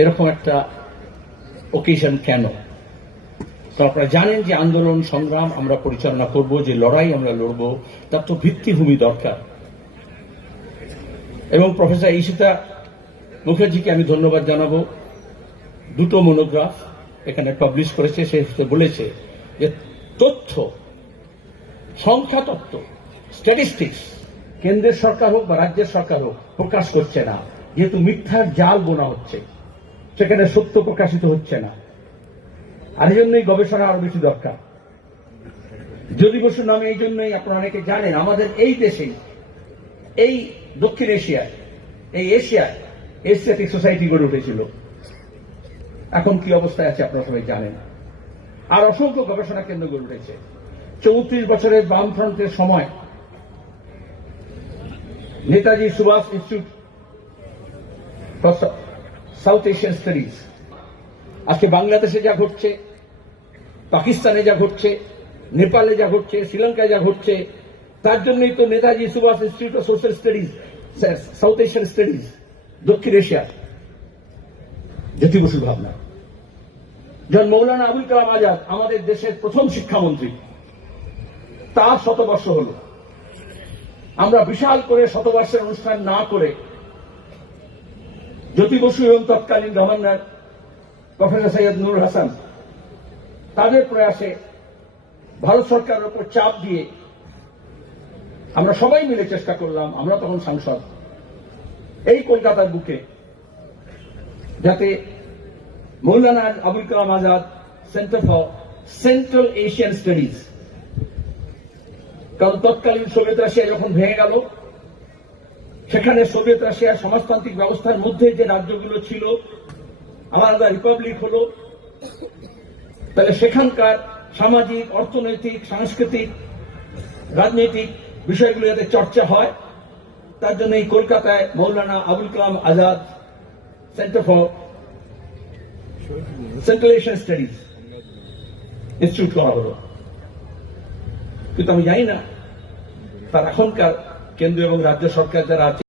এরকম একটা ওকেশন কেন? তো আপনারা জানেন যে আন্দোলন, সংগ্রাম আমরা পরিচালনা করব, যে লড়াই আমরা লড়ব, তার তো ভিত্তিভূমি দরকার। এবং প্রফেসর ঈশিতা মুখার্জিকে আমি ধন্যবাদ জানাব। দুটো মনোগ্রাফ এখানে পাবলিশ করেছে, সে বলেছে যে তথ্য, সংখ্যা তত্ত্ব স্ট্যাটিস্টিক্স কেন্দ্রের সরকার হোক বা রাজ্যের সরকার হোক প্রকাশ করছে না। যেহেতু মিথ্যার জাল বোনা হচ্ছে, সেখানে সত্য প্রকাশিত হচ্ছে না। আর এই জন্যই গবেষণা আরও বেশি দরকার। যদি বসু নামে এই জন্যই আপনারা অনেকে জানেন, আমাদের এই দেশেই এই দক্ষিণ এশিয়ায়, এই এশিয়ায় এশিয়াটিক সোসাইটি গড়ে উঠেছিল। এখন কি অবস্থায় আছে আপনারা সবাই জানেন। আর অসংখ্য গবেষণা কেন্দ্র গড়ে উঠেছে। চৌত্রিশ বছরের বামফ্রন্টের সময় Netaji Subhas institute south Asian studies আজকে বাংলাদেশে যা ঘটছে, পাকিস্তানে যা ঘটছে, নেপালে যা ঘটছে, শ্রীলঙ্কায় যা ঘটছে, তার জন্যই তো Netaji Subhas institute of social studies south Asian studies দক্ষিণ এশিয়া জ্যোতি বসুর ভাবনা। যখন মৌলানা আবুল কালাম আজাদ, আমাদের দেশের প্রথম শিক্ষামন্ত্রী, তার শতবর্ষ হল। আমরা বিশাল করে শতবর্ষের অনুষ্ঠান না করে জ্যোতি বসু এবং তৎকালীন গভর্নর প্রফেসর সৈয়দ নুর হাসান তাদের প্রয়াসে ভারত সরকারের উপর চাপ দিয়ে আমরা সবাই মিলে চেষ্টা করলাম, আমরা তখন সাংসদ, এই কলকাতার বুকে, যাতে Maulana Abul Kalam Azad centre for central Asian studies কারণ তৎকালীন সোভিয়েত রাশিয়া যখন ভেঙে গেল সেখানে সোভিয়েত রাশিয়ার সমাজতান্ত্রিক ব্যবস্থার মধ্যে যে রাজ্যগুলো ছিল, আলাদা রিপাবলিক হলো। তাহলে সেখানকার সামাজিক, অর্থনৈতিক, সাংস্কৃতিক, রাজনৈতিক বিষয়গুলো যাতে চর্চা হয়, তার জন্য এই কলকাতায় Maulana Abul Kalam Azad centre for central Asian studies institute করা হলো। কিন্তু আমি জানি না, তার এখনকার কেন্দ্র এবং রাজ্য সরকার যারা আছে